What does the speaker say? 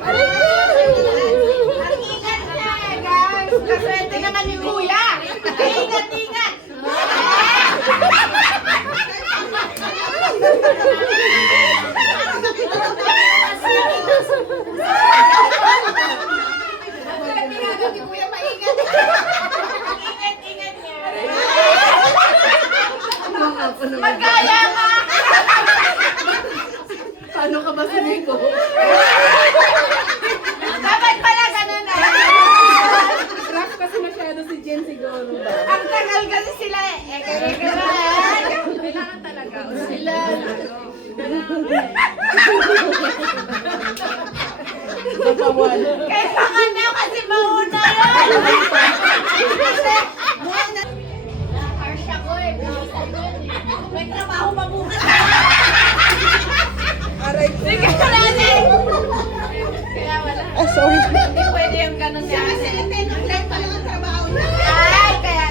Ang ingat niya guys. Kaswerte naman ni Kuya. Ingat-ingat. Si Kuya maingat. Ingat-ingat niya. Magkaya ka. Paano ka ba siniko? Dapat pala ganun ah. Rough kasi masyado si Jen siguro ba? Ang tagal kasi sila eh. Kailangan talaga. Sila. Napawal. Kailangan na kasi mauna yun. Kasi, harsh ako eh. May trabaho pa bukas. Aray ko. Sige, wala na eh. Kaya wala. Sorry. Hindi pwede yung ganun yan.